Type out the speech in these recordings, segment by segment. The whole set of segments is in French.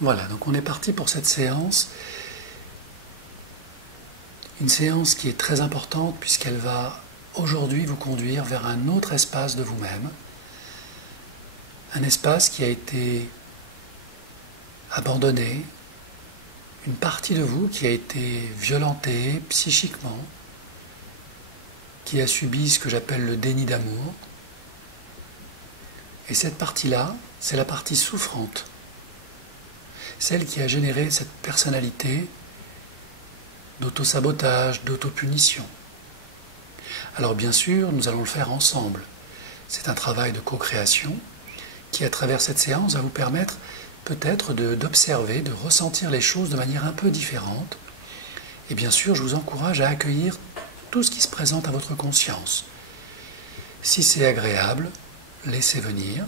Voilà, donc on est parti pour cette séance. Une séance qui est très importante puisqu'elle va aujourd'hui vous conduire vers un autre espace de vous-même. Un espace qui a été abandonné, une partie de vous qui a été violentée psychiquement, qui a subi ce que j'appelle le déni d'amour. Et cette partie-là, c'est la partie souffrante, celle qui a généré cette personnalité d'auto-sabotage, d'auto-punition. Alors bien sûr, nous allons le faire ensemble. C'est un travail de co-création qui, à travers cette séance, va vous permettre peut-être d'observer, de ressentir les choses de manière un peu différente. Et bien sûr, je vous encourage à accueillir tout ce qui se présente à votre conscience. Si c'est agréable, laissez venir,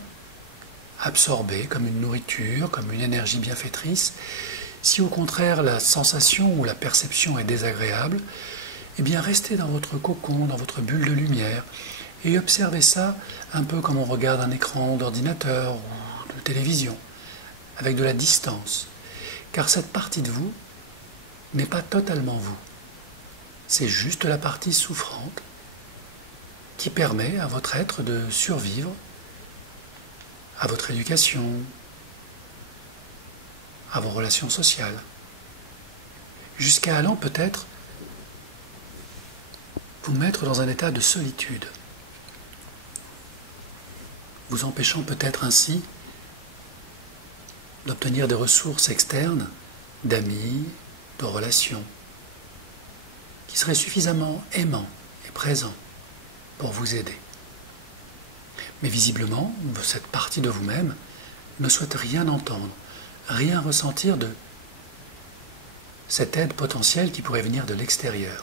absorbez comme une nourriture, comme une énergie bienfaitrice. Si au contraire la sensation ou la perception est désagréable, eh bien restez dans votre cocon, dans votre bulle de lumière et observez ça un peu comme on regarde un écran d'ordinateur ou de télévision, avec de la distance. Car cette partie de vous n'est pas totalement vous. C'est juste la partie souffrante qui permet à votre être de survivre à votre éducation, à vos relations sociales, jusqu'à allant peut-être vous mettre dans un état de solitude, vous empêchant peut-être ainsi d'obtenir des ressources externes, d'amis, de relations, qui seraient suffisamment aimants et présents pour vous aider. Mais visiblement, cette partie de vous-même ne souhaite rien entendre, rien ressentir de cette aide potentielle qui pourrait venir de l'extérieur.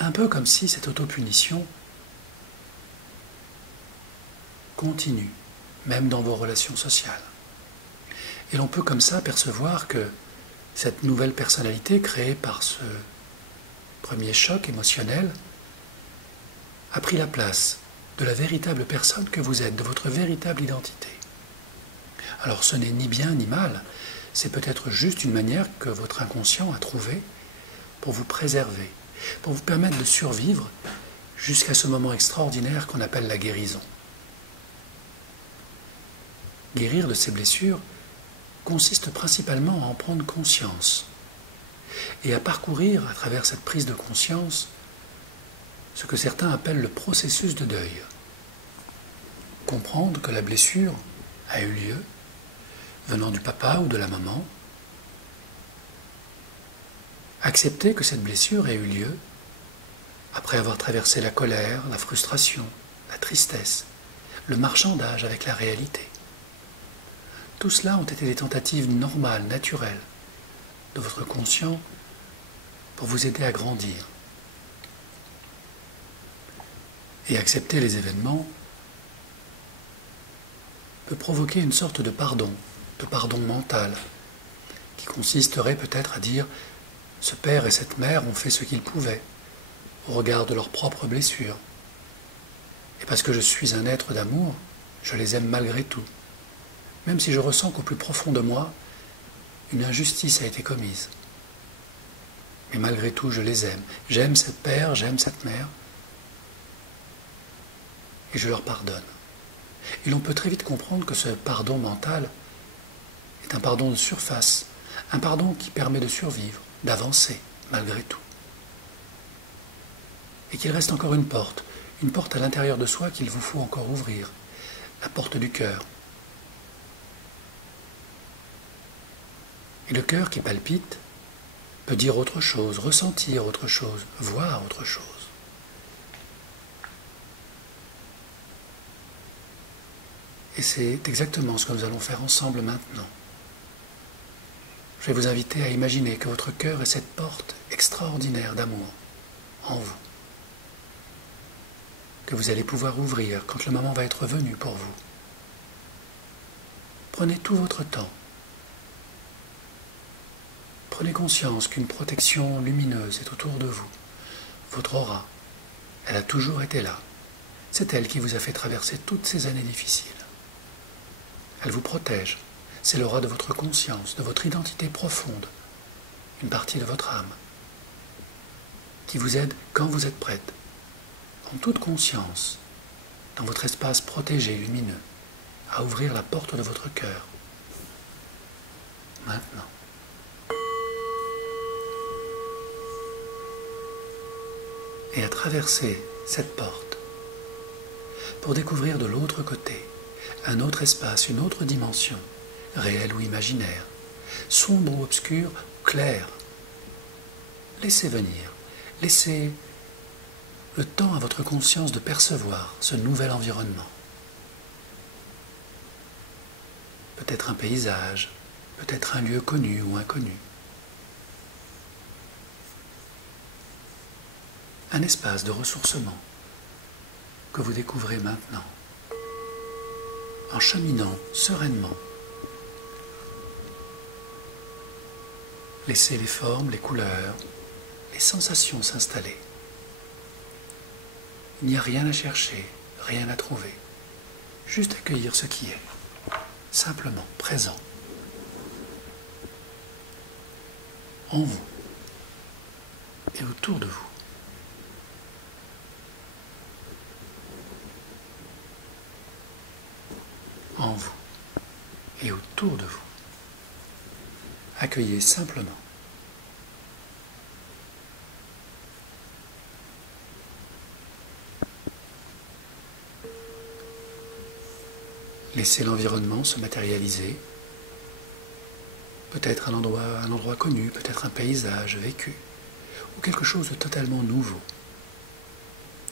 Un peu comme si cette autopunition continue, même dans vos relations sociales. Et l'on peut comme ça percevoir que cette nouvelle personnalité créée par ce premier choc émotionnel a pris la place de la véritable personne que vous êtes, de votre véritable identité. Alors ce n'est ni bien ni mal, c'est peut-être juste une manière que votre inconscient a trouvée pour vous préserver, pour vous permettre de survivre jusqu'à ce moment extraordinaire qu'on appelle la guérison. Guérir de ces blessures consiste principalement à en prendre conscience et à parcourir à travers cette prise de conscience ce que certains appellent le processus de deuil. Comprendre que la blessure a eu lieu, venant du papa ou de la maman. Accepter que cette blessure ait eu lieu après avoir traversé la colère, la frustration, la tristesse, le marchandage avec la réalité. Tout cela ont été des tentatives normales, naturelles, de votre conscient pour vous aider à grandir. Et accepter les événements peut provoquer une sorte de pardon mental, qui consisterait peut-être à dire « ce père et cette mère ont fait ce qu'ils pouvaient, au regard de leurs propres blessures. Et parce que je suis un être d'amour, je les aime malgré tout, même si je ressens qu'au plus profond de moi, une injustice a été commise. Mais malgré tout, je les aime. J'aime ce père, j'aime cette mère, et je leur pardonne. » Et l'on peut très vite comprendre que ce pardon mental est un pardon de surface, un pardon qui permet de survivre, d'avancer malgré tout. Et qu'il reste encore une porte à l'intérieur de soi qu'il vous faut encore ouvrir, la porte du cœur. Et le cœur qui palpite peut dire autre chose, ressentir autre chose, voir autre chose. Et c'est exactement ce que nous allons faire ensemble maintenant. Je vais vous inviter à imaginer que votre cœur est cette porte extraordinaire d'amour en vous, que vous allez pouvoir ouvrir quand le moment va être venu pour vous. Prenez tout votre temps. Prenez conscience qu'une protection lumineuse est autour de vous. Votre aura, elle a toujours été là. C'est elle qui vous a fait traverser toutes ces années difficiles. Elle vous protège. C'est l'aura de votre conscience, de votre identité profonde, une partie de votre âme, qui vous aide quand vous êtes prête, en toute conscience, dans votre espace protégé, lumineux, à ouvrir la porte de votre cœur. Maintenant. Et à traverser cette porte pour découvrir de l'autre côté un autre espace, une autre dimension, réelle ou imaginaire, sombre ou obscure, claire. Laissez venir, laissez le temps à votre conscience de percevoir ce nouvel environnement. Peut-être un paysage, peut-être un lieu connu ou inconnu. Un espace de ressourcement que vous découvrez maintenant, en cheminant sereinement. Laissez les formes, les couleurs, les sensations s'installer. Il n'y a rien à chercher, rien à trouver. Juste accueillir ce qui est, simplement présent, en vous et autour de vous. En vous et autour de vous. Accueillez simplement. Laissez l'environnement se matérialiser. Peut-être un endroit connu, peut-être un paysage vécu, ou quelque chose de totalement nouveau.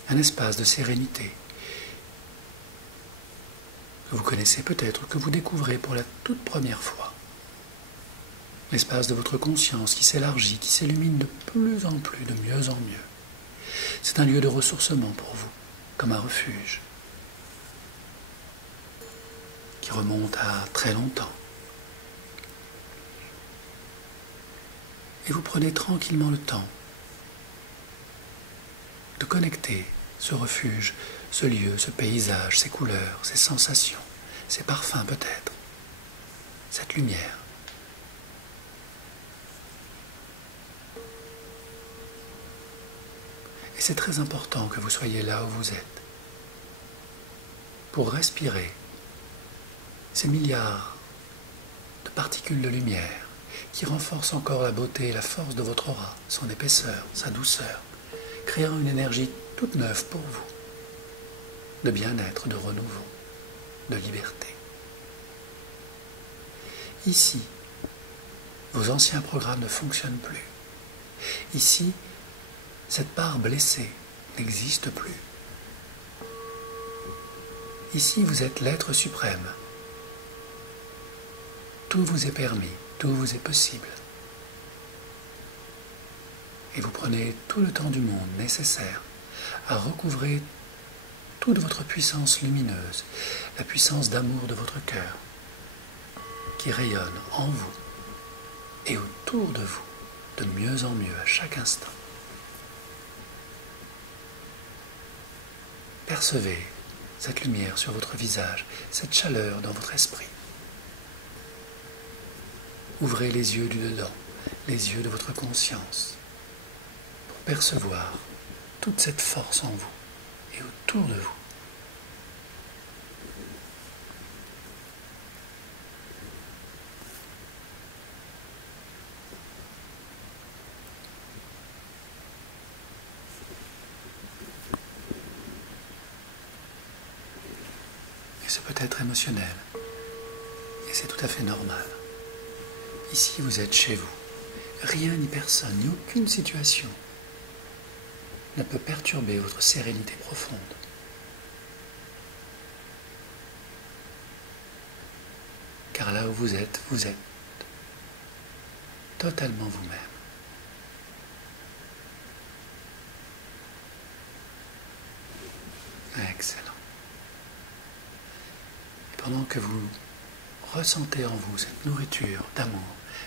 Un espace de sérénité que vous connaissez peut-être, que vous découvrez pour la toute première fois. L'espace de votre conscience qui s'élargit, qui s'illumine de plus en plus, de mieux en mieux. C'est un lieu de ressourcement pour vous, comme un refuge, qui remonte à très longtemps. Et vous prenez tranquillement le temps de connecter ce refuge, ce lieu, ce paysage, ces couleurs, ces sensations, ces parfums peut-être, cette lumière. Et c'est très important que vous soyez là où vous êtes, pour respirer ces milliards de particules de lumière qui renforcent encore la beauté et la force de votre aura, son épaisseur, sa douceur, créant une énergie toute neuve pour vous, de bien-être, de renouveau, de liberté. Ici, vos anciens programmes ne fonctionnent plus. Ici, cette part blessée n'existe plus. Ici, vous êtes l'être suprême. Tout vous est permis, tout vous est possible. Et vous prenez tout le temps du monde nécessaire à recouvrer toute votre puissance lumineuse, la puissance d'amour de votre cœur, qui rayonne en vous et autour de vous, de mieux en mieux à chaque instant. Percevez cette lumière sur votre visage, cette chaleur dans votre esprit. Ouvrez les yeux du dedans, les yeux de votre conscience, pour percevoir toute cette force en vous et autour de vous. Et c'est peut-être émotionnel, et c'est tout à fait normal. Ici, vous êtes chez vous. Rien ni personne, ni aucune situation ne peut perturber votre sérénité profonde. Car là où vous êtes totalement vous-même. Excellent. Et pendant que vous ressentez en vous cette nourriture d'amour,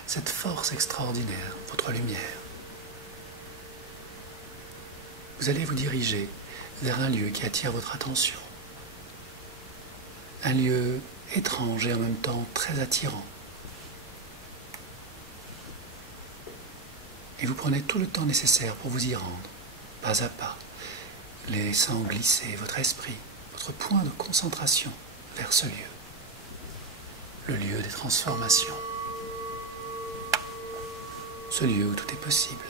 cette force extraordinaire, votre lumière, vous allez vous diriger vers un lieu qui attire votre attention. Un lieu étrange et en même temps très attirant, Et vous prenez tout le temps nécessaire pour vous y rendre, pas à pas, laissant glisser votre esprit, votre point de concentration vers ce lieu, le lieu des transformations, ce lieu où tout est possible,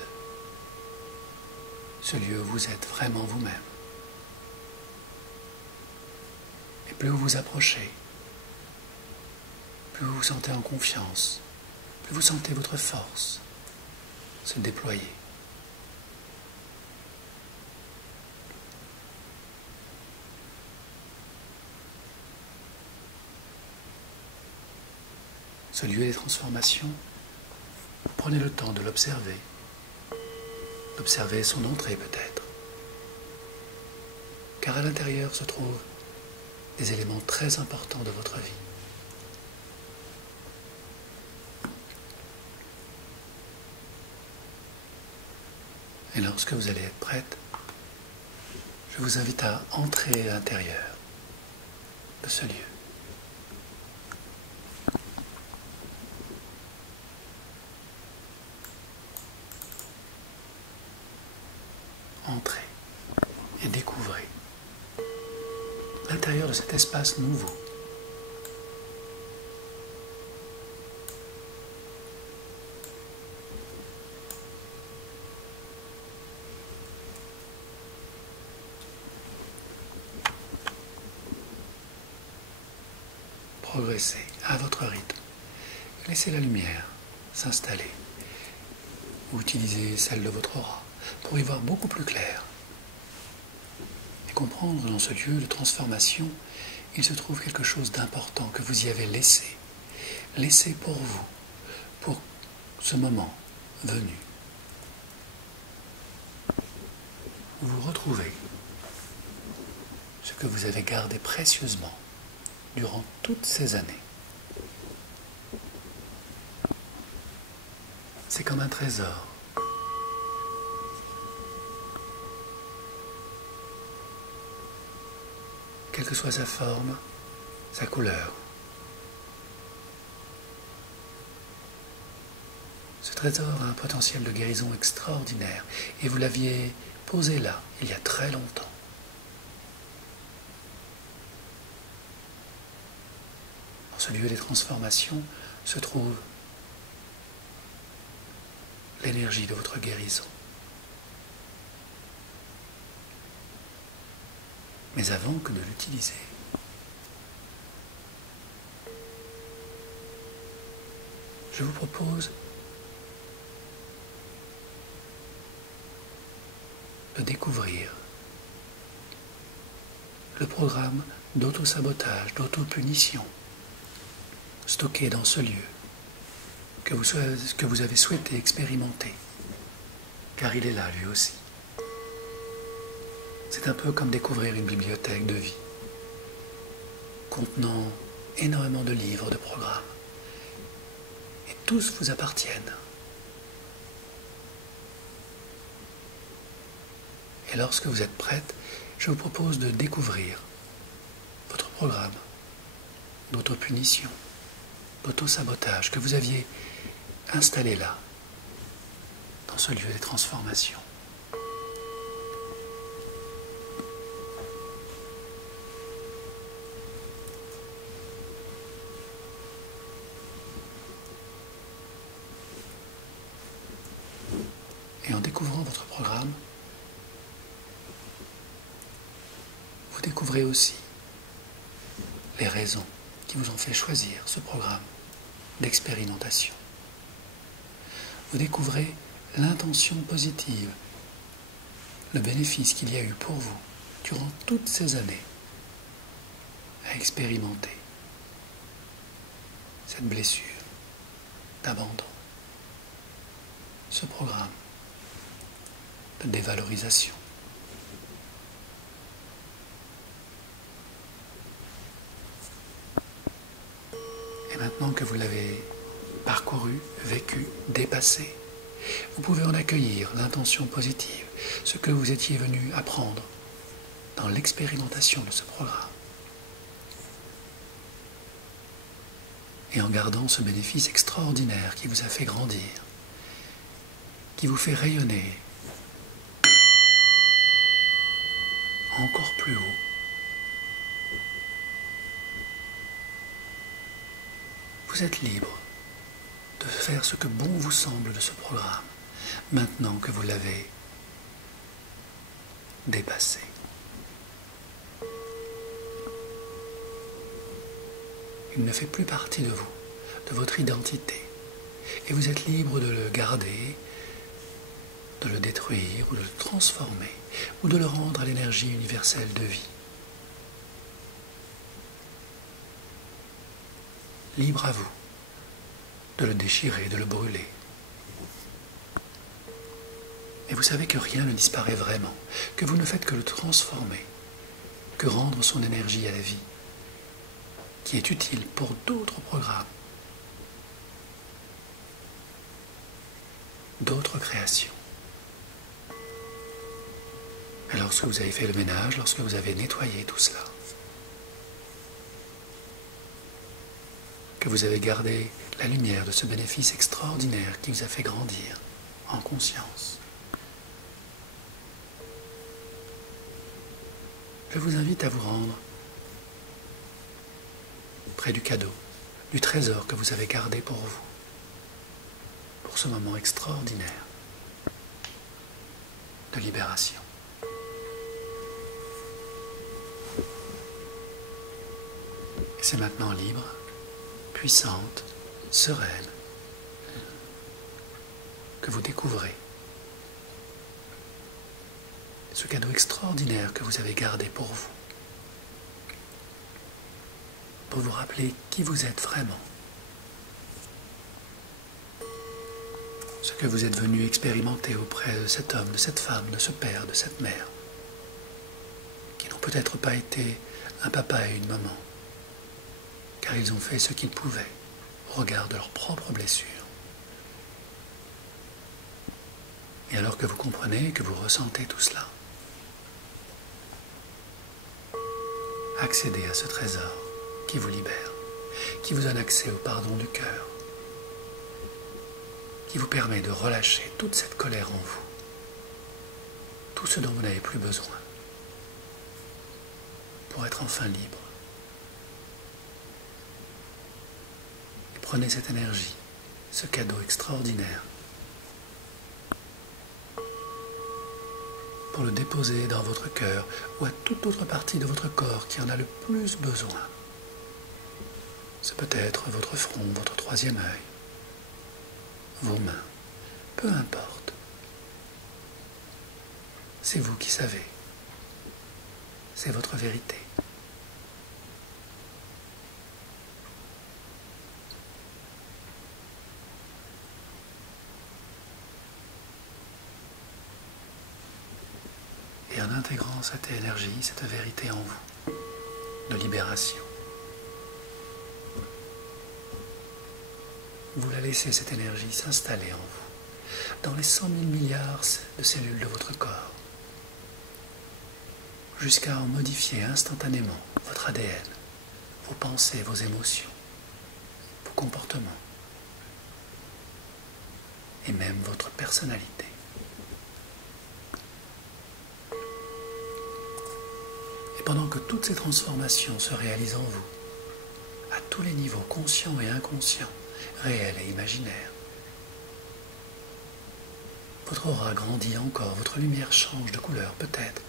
ce lieu où vous êtes vraiment vous-même. Et plus vous vous approchez, plus vous vous sentez en confiance, plus vous sentez votre force se déployer. Ce lieu des transformations, prenez le temps de l'observer, d'observer son entrée peut-être, car à l'intérieur se trouvent des éléments très importants de votre vie. Et lorsque vous allez être prête, je vous invite à entrer à l'intérieur de ce lieu. Entrez et découvrez l'intérieur de cet espace nouveau. Progressez à votre rythme. Laissez la lumière s'installer. Ou utilisez celle de votre aura pour y voir beaucoup plus clair. Et comprendre dans ce lieu de transformation, il se trouve quelque chose d'important que vous y avez laissé. Laissé pour vous, pour ce moment venu. Vous retrouvez ce que vous avez gardé précieusement durant toutes ces années. C'est comme un trésor. Quelle que soit sa forme, sa couleur. Ce trésor a un potentiel de guérison extraordinaire et vous l'aviez posé là, il y a très longtemps. Dans ce lieu des transformations se trouve l'énergie de votre guérison. Mais avant que de l'utiliser, je vous propose de découvrir le programme d'auto-sabotage, d'auto-punition stocké dans ce lieu que vous avez souhaité expérimenter, car il est là lui aussi. C'est un peu comme découvrir une bibliothèque de vie, contenant énormément de livres, de programmes, et tous vous appartiennent. Et lorsque vous êtes prête, je vous propose de découvrir votre programme d'auto-punition, d'auto-sabotage que vous aviez installé là, dans ce lieu des transformations. Et en découvrant votre programme, vous découvrez aussi les raisons qui vous ont fait choisir ce programme d'expérimentation. Vous découvrez l'intention positive, le bénéfice qu'il y a eu pour vous durant toutes ces années à expérimenter cette blessure d'abandon, ce programme de dévalorisation. Et maintenant que vous l'avez parcouru, vécu, dépassé, vous pouvez en accueillir l'intention positive, ce que vous étiez venu apprendre dans l'expérimentation de ce programme. Et en gardant ce bénéfice extraordinaire qui vous a fait grandir, qui vous fait rayonner encore plus haut. Vous êtes libre de faire ce que bon vous semble de ce programme, maintenant que vous l'avez dépassé. Il ne fait plus partie de vous, de votre identité, et vous êtes libre de le garder, de le détruire ou de le transformer, ou de le rendre à l'énergie universelle de vie. Libre à vous de le déchirer, de le brûler. Et vous savez que rien ne disparaît vraiment, que vous ne faites que le transformer, que rendre son énergie à la vie, qui est utile pour d'autres programmes, d'autres créations. Et lorsque vous avez fait le ménage, lorsque vous avez nettoyé tout cela, que vous avez gardé la lumière de ce bénéfice extraordinaire qui vous a fait grandir en conscience, je vous invite à vous rendre près du cadeau, du trésor que vous avez gardé pour vous, pour ce moment extraordinaire de libération. Et c'est maintenant libre, puissante, sereine, que vous découvrez ce cadeau extraordinaire que vous avez gardé pour vous, pour vous rappeler qui vous êtes vraiment, ce que vous êtes venu expérimenter auprès de cet homme, de cette femme, de ce père, de cette mère, qui n'ont peut-être pas été un papa et une maman, car ils ont fait ce qu'ils pouvaient au regard de leurs propres blessures. Et alors que vous comprenez, que vous ressentez tout cela, accédez à ce trésor qui vous libère, qui vous donne accès au pardon du cœur, qui vous permet de relâcher toute cette colère en vous, tout ce dont vous n'avez plus besoin, pour être enfin libre. Et prenez cette énergie, ce cadeau extraordinaire, pour le déposer dans votre cœur ou à toute autre partie de votre corps qui en a le plus besoin. C'est peut-être votre front, votre troisième œil, vos mains, peu importe. C'est vous qui savez. C'est votre vérité. Et en intégrant cette énergie, cette vérité en vous, de libération, vous la laissez, cette énergie, s'installer en vous, dans les 100 000 milliards de cellules de votre corps, jusqu'à en modifier instantanément votre ADN, vos pensées, vos émotions, vos comportements, et même votre personnalité. Et pendant que toutes ces transformations se réalisent en vous, à tous les niveaux, conscients et inconscients, réels et imaginaires, votre aura grandit encore, votre lumière change de couleur peut-être,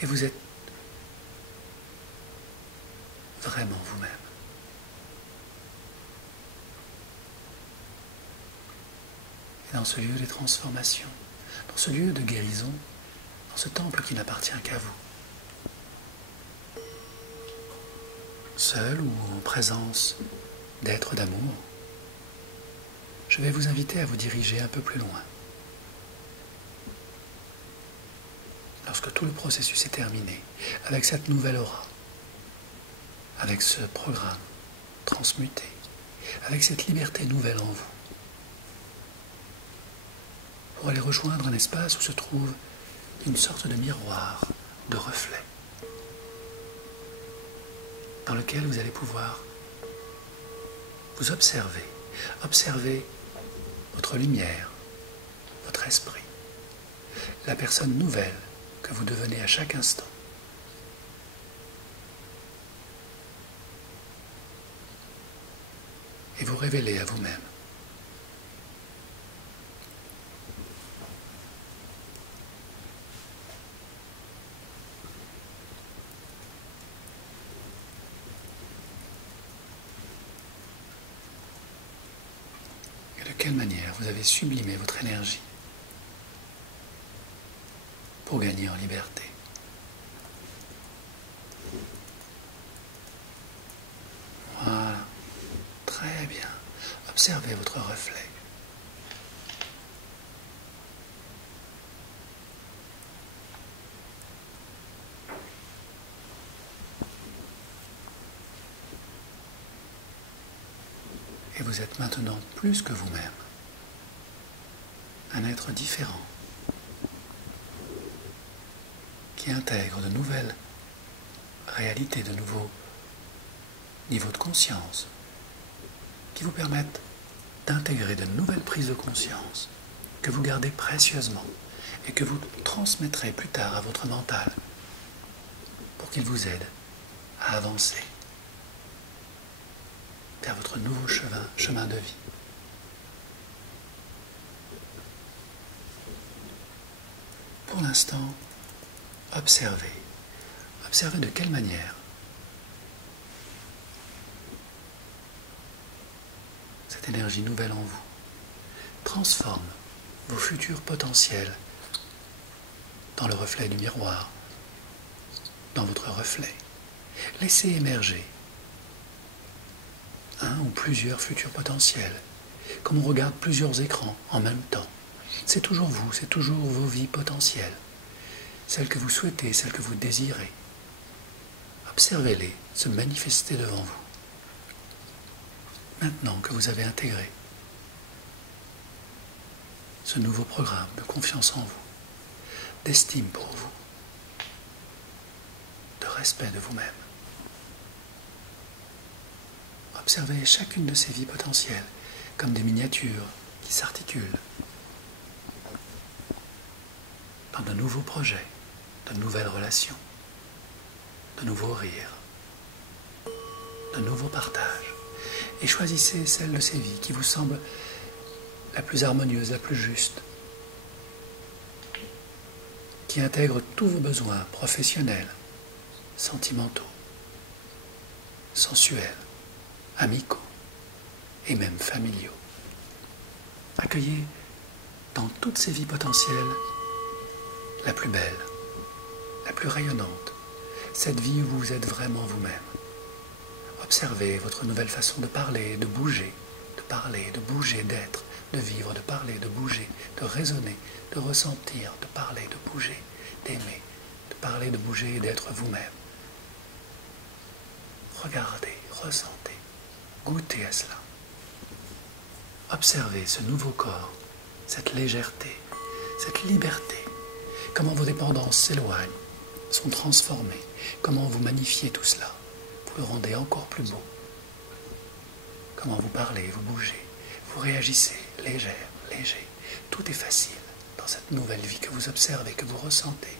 et vous êtes vraiment vous-même. Et dans ce lieu des transformations, dans ce lieu de guérison, dans ce temple qui n'appartient qu'à vous, seul ou en présence d'êtres d'amour, je vais vous inviter à vous diriger un peu plus loin. Lorsque tout le processus est terminé, avec cette nouvelle aura, avec ce programme transmuté, avec cette liberté nouvelle en vous, pour aller rejoindre un espace où se trouve une sorte de miroir, de reflet, dans lequel vous allez pouvoir vous observer votre lumière, votre esprit, la personne nouvelle que vous devenez à chaque instant. Et vous révélez à vous-même. Et de quelle manière vous avez sublimé votre énergie pour gagner en liberté. Voilà, très bien. Observez votre reflet. Et vous êtes maintenant plus que vous-même, un être différent, qui intègre de nouvelles réalités, de nouveaux niveaux de conscience, qui vous permettent d'intégrer de nouvelles prises de conscience que vous gardez précieusement et que vous transmettrez plus tard à votre mental pour qu'il vous aide à avancer vers votre nouveau chemin de vie. Pour l'instant, observez de quelle manière cette énergie nouvelle en vous transforme vos futurs potentiels dans le reflet du miroir, dans votre reflet. Laissez émerger un ou plusieurs futurs potentiels, comme on regarde plusieurs écrans en même temps. C'est toujours vous, c'est toujours vos vies potentielles, celles que vous souhaitez, celles que vous désirez. Observez-les se manifester devant vous. Maintenant que vous avez intégré ce nouveau programme de confiance en vous, d'estime pour vous, de respect de vous-même, observez chacune de ces vies potentielles comme des miniatures qui s'articulent dans de nouveaux projets, de nouvelles relations, de nouveaux rires, de nouveaux partages. Et choisissez celle de ces vies qui vous semble la plus harmonieuse, la plus juste, qui intègre tous vos besoins professionnels, sentimentaux, sensuels, amicaux et même familiaux. Accueillez dans toutes ces vies potentielles la plus belle, la plus rayonnante, cette vie où vous êtes vraiment vous-même. Observez votre nouvelle façon de parler, de bouger, d'être, de vivre, de parler, de bouger, de raisonner, de ressentir, de parler, de bouger, d'aimer, de parler, de bouger et d'être vous-même. Regardez, ressentez, goûtez à cela. Observez ce nouveau corps, cette légèreté, cette liberté, comment vos dépendances s'éloignent, sont transformées, comment vous magnifiez tout cela, vous le rendez encore plus beau. Comment vous parlez, vous bougez, vous réagissez, léger, tout est facile dans cette nouvelle vie que vous observez, que vous ressentez,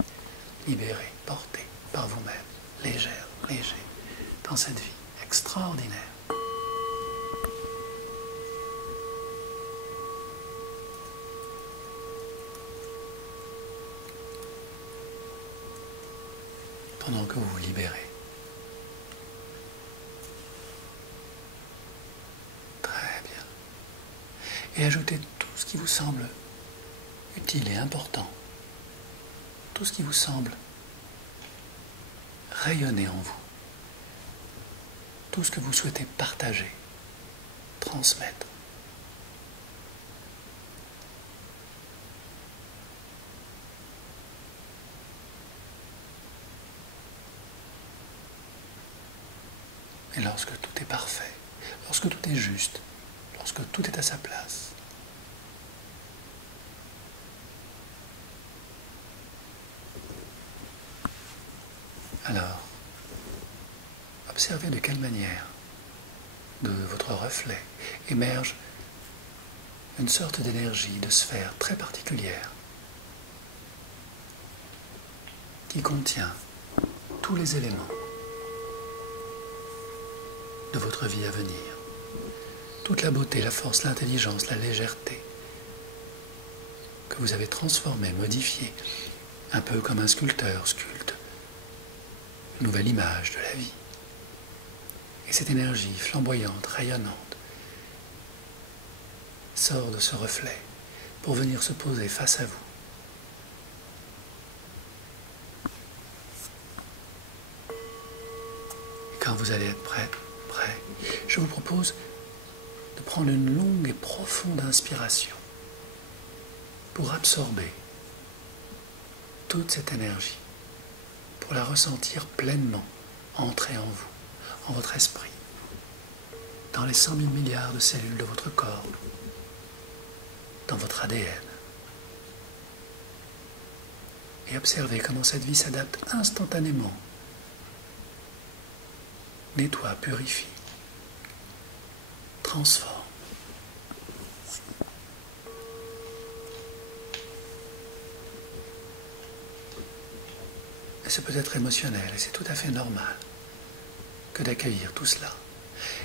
libéré, porté par vous-même, léger, dans cette vie extraordinaire. Pendant que vous vous libérez. Très bien. Et ajoutez tout ce qui vous semble utile et important. Tout ce qui vous semble rayonner en vous. Tout ce que vous souhaitez partager, transmettre. Et lorsque tout est parfait, lorsque tout est juste, lorsque tout est à sa place, alors, observez de quelle manière de votre reflet émergent une sorte d'énergie, de sphère très particulière qui contient tous les éléments de votre vie à venir. Toute la beauté, la force, l'intelligence, la légèreté que vous avez transformée, modifiée, un peu comme un sculpteur sculpte une nouvelle image de la vie. Et cette énergie flamboyante, rayonnante, sort de ce reflet pour venir se poser face à vous. Et quand vous allez être prêt, je vous propose de prendre une longue et profonde inspiration pour absorber toute cette énergie, pour la ressentir pleinement entrer en vous, en votre esprit, dans les 100 000 milliards de cellules de votre corps, dans votre ADN. Et observez comment cette vie s'adapte instantanément, nettoie, purifie, transforme. Et c'est peut-être émotionnel, et c'est tout à fait normal que d'accueillir tout cela.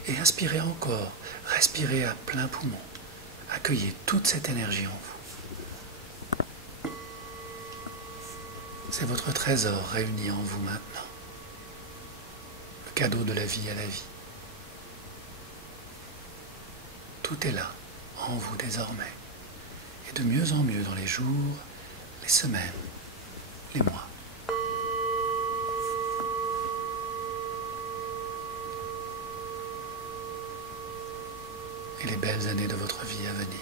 Et inspirez encore, respirez à plein poumon, accueillez toute cette énergie en vous. C'est votre trésor réuni en vous maintenant, le cadeau de la vie à la vie. Tout est là, en vous désormais, et de mieux en mieux dans les jours, les semaines, les mois. Et les belles années de votre vie à venir.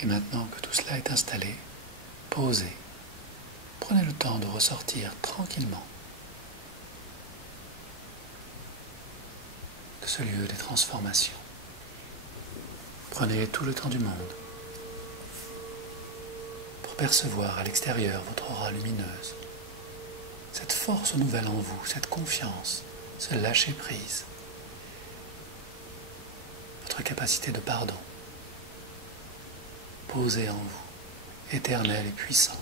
Et maintenant que tout cela est installé, posez. Prenez le temps de ressortir tranquillement de ce lieu des transformations. Prenez tout le temps du monde pour percevoir à l'extérieur votre aura lumineuse, cette force nouvelle en vous, cette confiance, ce lâcher-prise, votre capacité de pardon, posée en vous, éternel et puissant.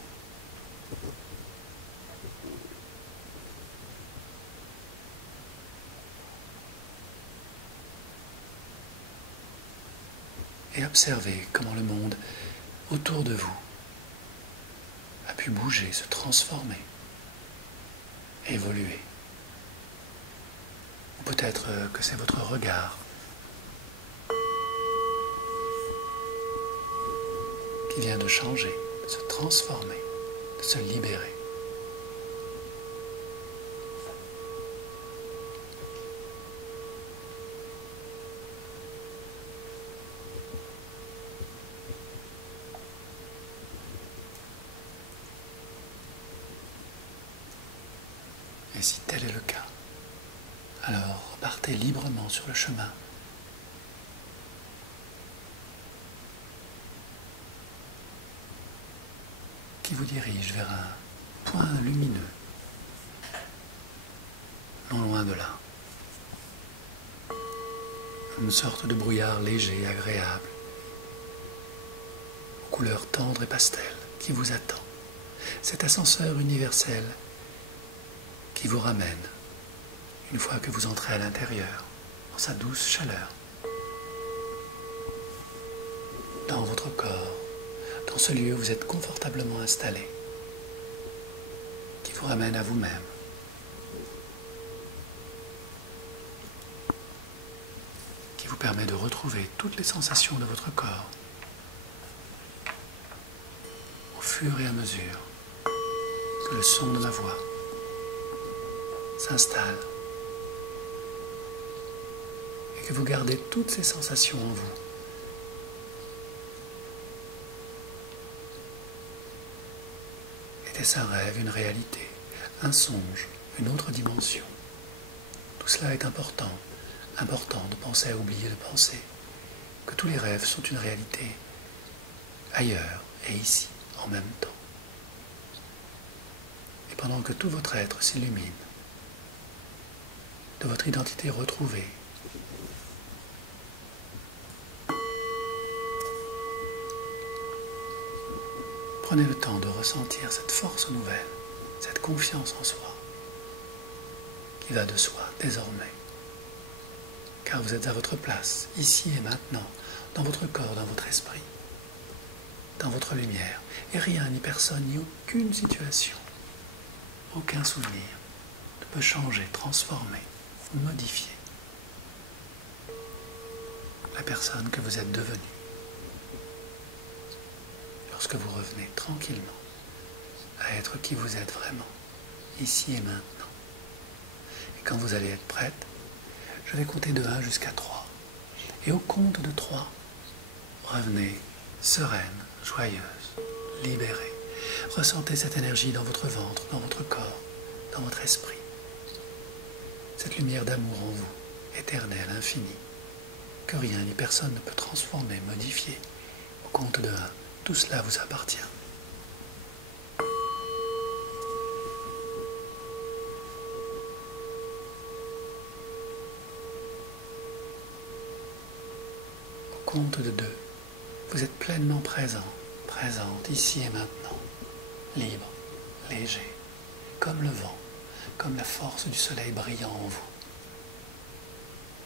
Et observez comment le monde autour de vous a pu bouger, se transformer, évoluer. Ou peut-être que c'est votre regard qui vient de changer, de se transformer, de se libérer. Et si tel est le cas, alors partez librement sur le chemin qui vous dirige vers un point lumineux, non loin de là. Une sorte de brouillard léger, agréable, aux couleurs tendres et pastel, qui vous attend. Cet ascenseur universel qui vous ramène, une fois que vous entrez à l'intérieur, dans sa douce chaleur, dans votre corps, dans ce lieu où vous êtes confortablement installé, qui vous ramène à vous-même. Qui vous permet de retrouver toutes les sensations de votre corps au fur et à mesure que le son de ma voix s'installe et que vous gardez toutes ces sensations en vous. Était-ce un rêve, une réalité, un songe, une autre dimension? Tout cela est important important de penser à oublier de penser que tous les rêves sont une réalité ailleurs et ici en même temps. Et pendant que tout votre être s'illumine de votre identité retrouvée, prenez le temps de ressentir cette force nouvelle, cette confiance en soi, qui va de soi désormais. Car vous êtes à votre place, ici et maintenant, dans votre corps, dans votre esprit, dans votre lumière. Et rien, ni personne, ni aucune situation, aucun souvenir ne peut changer, transformer, modifier la personne que vous êtes devenue. Lorsque vous revenez tranquillement à être qui vous êtes vraiment, ici et maintenant. Et quand vous allez être prête, je vais compter de 1 jusqu'à 3. Et au compte de 3, revenez sereine, joyeuse, libérée. Ressentez cette énergie dans votre ventre, dans votre corps, dans votre esprit. Cette lumière d'amour en vous, éternelle, infinie, que rien ni personne ne peut transformer, modifier. Au compte de 1, tout cela vous appartient. Au compte de 2, vous êtes pleinement présent, présente, ici et maintenant, libre, léger, comme le vent, comme la force du soleil brillant en vous,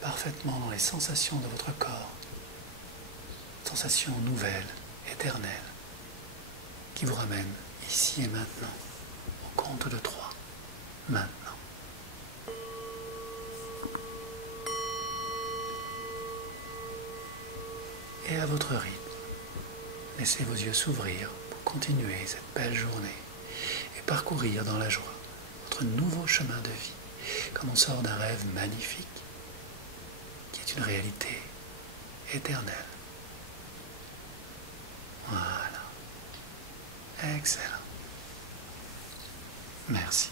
parfaitement dans les sensations de votre corps, sensations nouvelles, éternelles, qui vous ramènent ici et maintenant, au compte de 3, maintenant. Et à votre rythme, laissez vos yeux s'ouvrir pour continuer cette belle journée et parcourir dans la joie votre nouveau chemin de vie, comme on sort d'un rêve magnifique qui est une réalité éternelle. Voilà. Excellent. Merci.